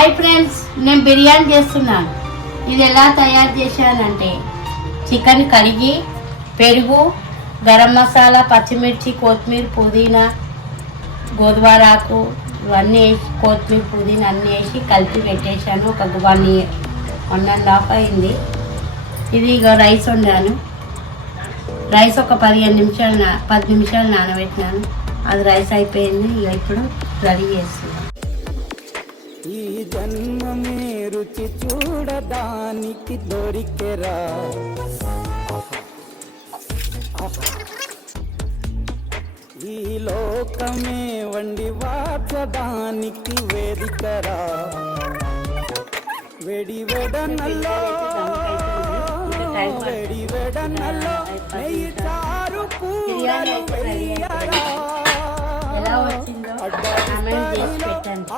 Hi friends, నేను బిర్యానీ చేస్తున్నాను. ఇది ఎలా తయారు చేశానంటే చికెన్ కడిగి పెరుగు, గరం మసాలా, పచ్చిమిర్చి, కొత్తిమీర, పుదీనా, గోధుమరాకు ఇవన్నీ వేసి కొత్తిమీర, పుదీనా అన్నీ వేసి కలిపి పెట్టేశాను. ఒక 1.5 అయింది. ఇది ఇక రైస్ వండాను. రైస్ ఒక 10 నిమిషాలు నానబెట్టినాను. అది రైస్ అయిపోయింది. ఇక ఇప్పుడు రెడీ చేస్తున్నాను. ఈ జన్మమే రుచి చూడడానికి దొరికెరా, ఈ లోకమే వండి వాచడానికి వేదికరా, వెడి వెడనల్లో వెడి వెడనల్లో నెయ్యి చారు బిర్యానీ అయితే రెడీ అయిపోయింది. ఎలా వచ్చిందో కామెంట్ చేసి పెట్టండి.